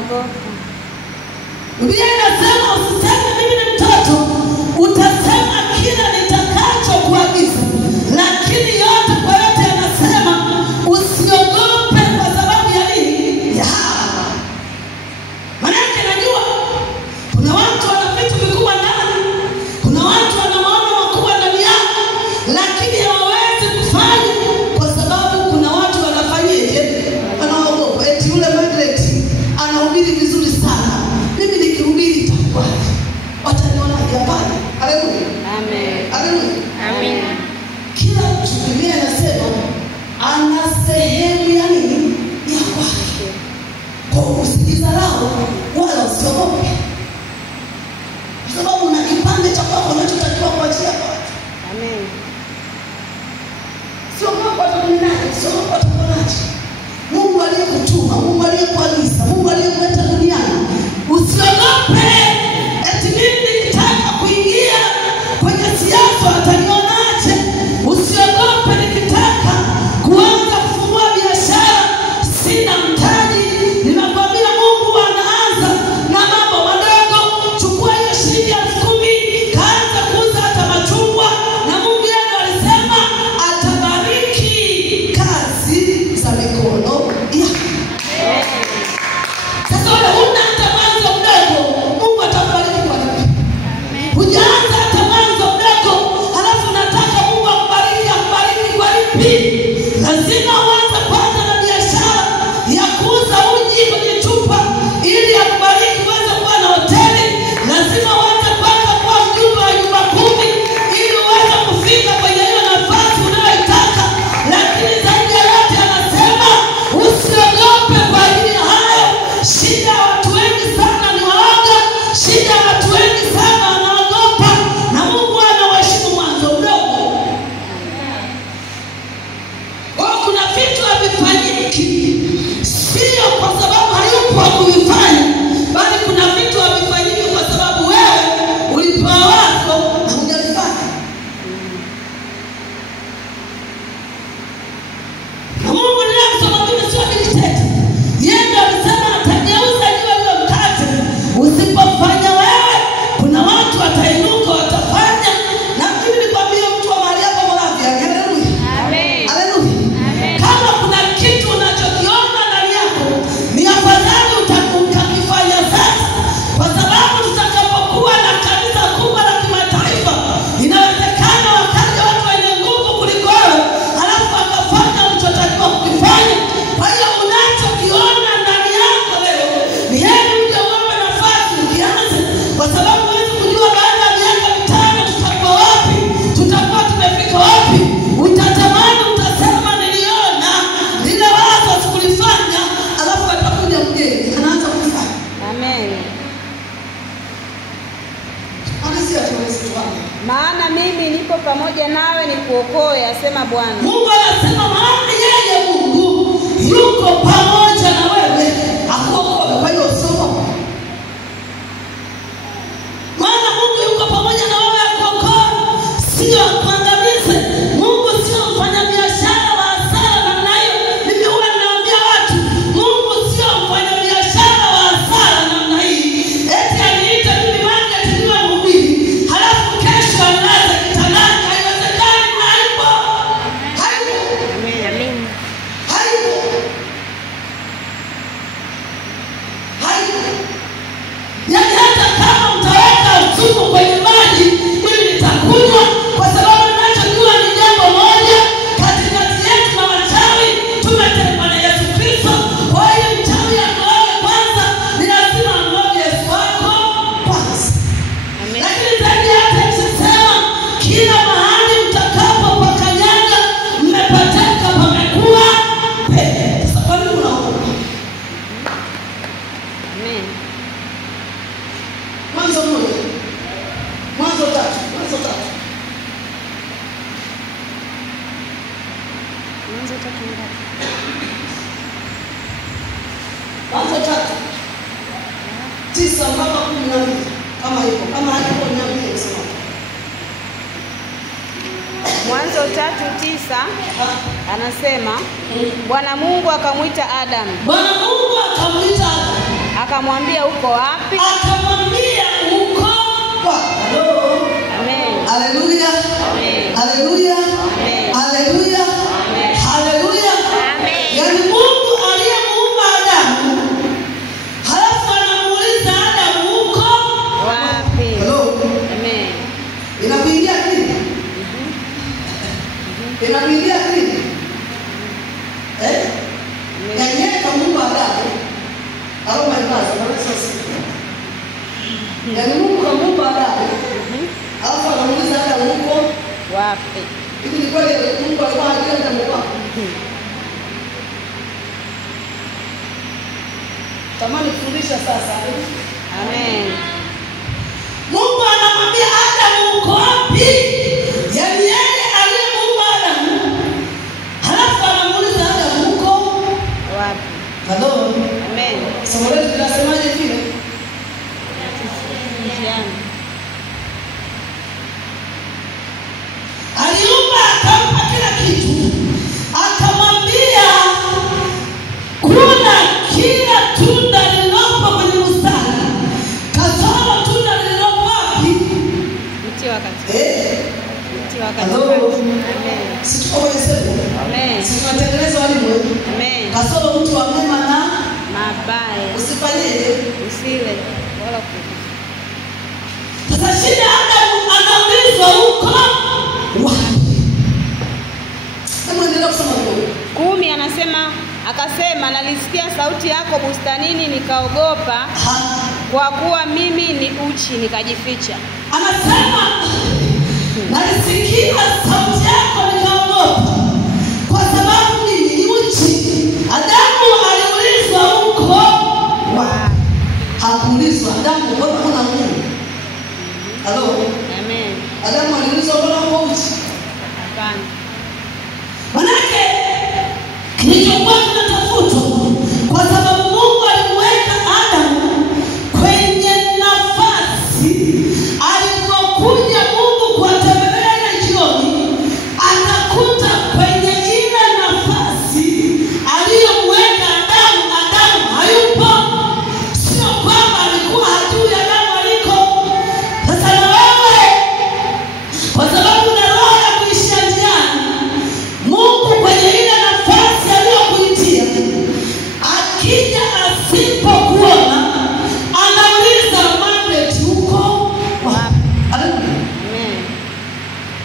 anaogopa. Biblia inasema usiseme mimi ni mtoto, utasema kila nitakacho kuagiza. Lakini yote kwa yote anasema usiogope kwa sababu ya nini? Ya hawa. Maana yake najua kuna watu wana vitu vikubwa ndani, kuna watu wana maono makubwa ndani yao, lakini hawawezi kufanya kwa sababu kuna watu wanafanyaje? Wanaogopa. Eti yule Margaret anahubiri vizuri sana, mimi nikihubiri itakuwa wataniona hapana. Haleluya. Amen. Haleluya. Amen. Kila mtu Biblia inasema ana sehemu ya nini? Ya kwake. Kwa usidharau wala usiogope. Kwa sababu una kipande cha kwako unachotakiwa kuachia kwa watu. Amen. Sio Mungu atakuninani, sio Mungu atakunaje. Mungu aliyekutuma, Mungu aliyekuagiza, Mungu aliyekuleta duniani. Usiogope. Eti mimi nikitaka kuingia kwenye siasa atanionaje? Usiogope. Nikitaka kuanza kufungua biashara sina mtaji, ninakwambia Mungu anaanza na mambo madogo. Chukua hiyo shilingi 10,000 kaanza kuuza hata machungwa, na Mungu yeye alisema atabariki kazi za mikono yako. Sasa wewe huna hata mwanzo mdogo, Mungu atakubariki kwa nini? Hujaanza hata mwanzo mdogo, halafu nataka Mungu akubariki kwa lipi? Lazima uanze kwanza na biashara ya kuuza uji kwenye chupa ili akubariki uweze kuwa na hoteli. Lazima uanze kwanza kuwa mjumbe wa nyumba 10 ili uweze kufika kwenye hiyo nafasi unayoitaka. Lakini zaidi ya yote anasema usiogope kwa ajili ya hayo. Shida ya watu wengi sana ni waoga. Shida ya watu wengi sana wanaogopa, na Mungu anawaheshimu mwanzo mdogo. Kuna vitu havifanyiki sio kwa sababu hayupo kuvifanya, bali kuna vitu havifanyiki kwa sababu wewe ulipewa wazo na hujalifanya. Na Mungu ndiye kusema mimi sio dikteta. Yeye ndiye alisema atageuza jiwe liwe mkate. Usipofanya wewe, kuna watu watainuka watafanya. Na mimi nikwambie mtu wa mahali hapa Moravia. Haleluya. Amen. Haleluya. Kama kuna kitu unachokiona ndani yako, ni afadhali utakifanya sasa. Kwa sababu tutakapokuwa na kanisa kubwa la kimataifa, inawezekana wakaja watu wenye nguvu kuliko wewe, halafu wakafanya ulichotakiwa kukifanya. Kwa hiyo unachokiona ndani yako leo, ni heri uje uombe nafasi ukianze, kwa sababu huwezi kujua baada ya miaka 5 tutakuwa wapi, tutakuwa tumefika wapi. Utatamani, utasema niliona lile wazo sikulifanya, halafu atakuja mgeni anaanza kufanya. Amen. Anasema tuweze Maana mimi nipo pamoja nawe nikuokoe, asema Bwana. Mungu anasema maana yeye Mungu yuko pamoja na wewe akuokoe. Kwa hiyo usiogope. Maana Mungu yuko pamoja na wewe akuokoe, sio akuangamize. Mungu sio mfanyabiashara wa hasara namna hiyo. Mimi huwa ninaambia watu, Mungu sio mfanyabiashara wa hasara namna hii. Eti aniite mimi market niwe mhubiri, halafu kesho anaanza kitandani. Haiwezekani. Haipo. Amen. Mwanzo 3 ngapi? Mwanzo 3:9 mpaka 12. Kama hivyo, kama hapo niambie sema. Mwanzo 3:9 anasema Bwana Mungu akamwita Adam. Bwana Mungu akamwita Adam. Akamwambia uko wapi? Akamwambia uko wapi? Hello. Amen. Haleluya. Amen. Haleluya. Amen. Haleluya. Amen. Haleluya. Amen. Yaani Mungu aliyemuumba Adamu, halafu anamuuliza Adamu uko Wapi? Hello. Amen. Inakuingia akili? Inakuingia akili? Yaani kamuumba Adamu. Au maimaza na sasa. Yaani Mungu kamuumba Adamu. Alafu anamuuliza Adamu uko Wapi? hivi ni kweli Mungu alikuwa anajua Adamu wapi? Tamani kufundisha sasa. Amen. Mungu anamwambia Adamu uko wapi? Yaani yeye aliyemuumba Adamu. Halafu anamuuliza Adamu uko Wapi? Hello. Amen. Somo letu linasemaje vile? Njiani. Aliumba akampa kila kitu. Akamwambia kuna kila tunda lililopo kwenye bustani. Kasoro tunda lililopo wapi? Mti wa katikati. Mti wa Hello. katikati. Amen. Si tuko kwenye sehemu? Amen. Si tunatengeneza walimu? Amen. Kasoro mtu wa mema na Mabaya. usifanyeje? Usile wala kugusa. Sasa shida Adamu anaulizwa huko wapi? Hebu endelea kusoma kidogo. 10 anasema akasema nalisikia sauti yako bustanini nikaogopa kwa kuwa mimi ni uchi nikajificha. Anasema nalisikia sauti yako nikaogopa kwa sababu mimi ni uchi. Adamu aliulizwa huko wapi? Hakuulizwa Adamu mbona una Mungu? Hello. Amen. Adamu aliulizwa mbona uko uchi? Hapana. Manake kilichokuwa kinatafutwa kwa sababu Mungu alimweka Adamu kwenye nafasi. Alipokuja Mungu kuwatembelea ile jioni, akakuta kwenye ile nafasi aliyomweka Adamu, Adamu hayupo. Sio kwamba alikuwa hajui Adamu aliko. Sasa na wewe, kwa sababu na roho ya kuishia njiani, Mungu kwenye ile nafasi aliyokuitia, akija asipokuona, anauliza mandate huko wapi? Amen.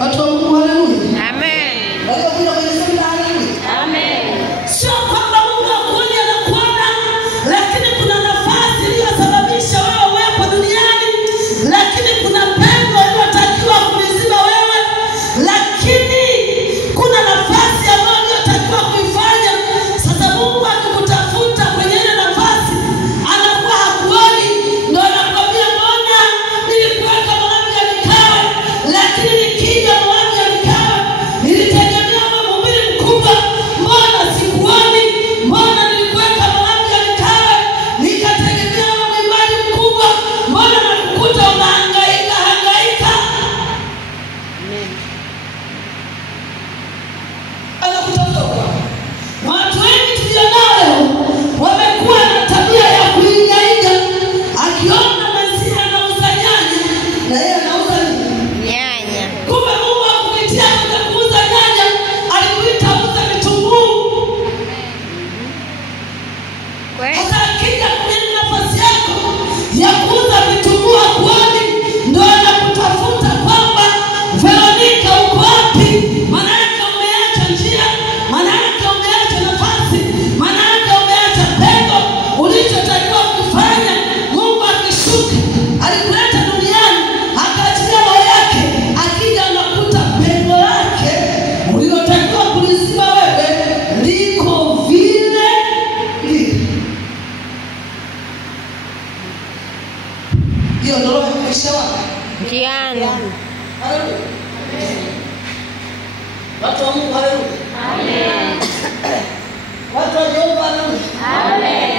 Watu wa Mungu, haleluya. Amen. Waliokuja kwenye semina, haleluya. Amen. Sio kwamba Mungu akuja na kuona, lakini kuna nafasi iliyosababisha wewe uwepo duniani, lakini kuna pengo iliyotakiwa kuliziba wewe, lakini kuna nafasi ambayo iliyotakiwa kuifanya. Sasa Mungu akikutafuta kwenye ile nafasi, anakuwa hakuoni, ndio anakuambia mbona nilikuweka mwanamke nikawe, lakini nikija mwanamke nikawe, nilitegemea wewe mhubiri mkubwa, mbona sikuoni? Mbona nilikuweka mwanamke nikawe, nikategemea wewe mwimbaji mkubwa, mbona nakukuta unahangaika hangaika? Amen. Anakutafuta kwa na watu wengi tulionao leo wamekuwa na tabia ya kuigaiga. Akiona mwenzie anauza nyanya na yeye anauza nini? Nyanya. Kumbe Mungu akuitia kuja kuuza nyanya, alikuita uza vitunguu. Kweli. Sasa akija kwenye nafasi yako ya kuuza vitunguu akuoni, ndio anakutafuta kwamba Veronica uko wapi? Maana yake umeacha njia, maana yake umeacha nafasi, maana yake umeacha pengo ulichotakiwa kufanya. Mungu akishuka, alikuleta duniani, akaachilia roho yake, akija anakuta pengo lake ulilotakiwa kuliziba wewe liko vile vile. Hiyo ndio roho ya kuisha wapi? Njiani. Haleluya. Watu wa Mungu, haleluya. Amen. Watu wa Jehova, haleluya. Amen.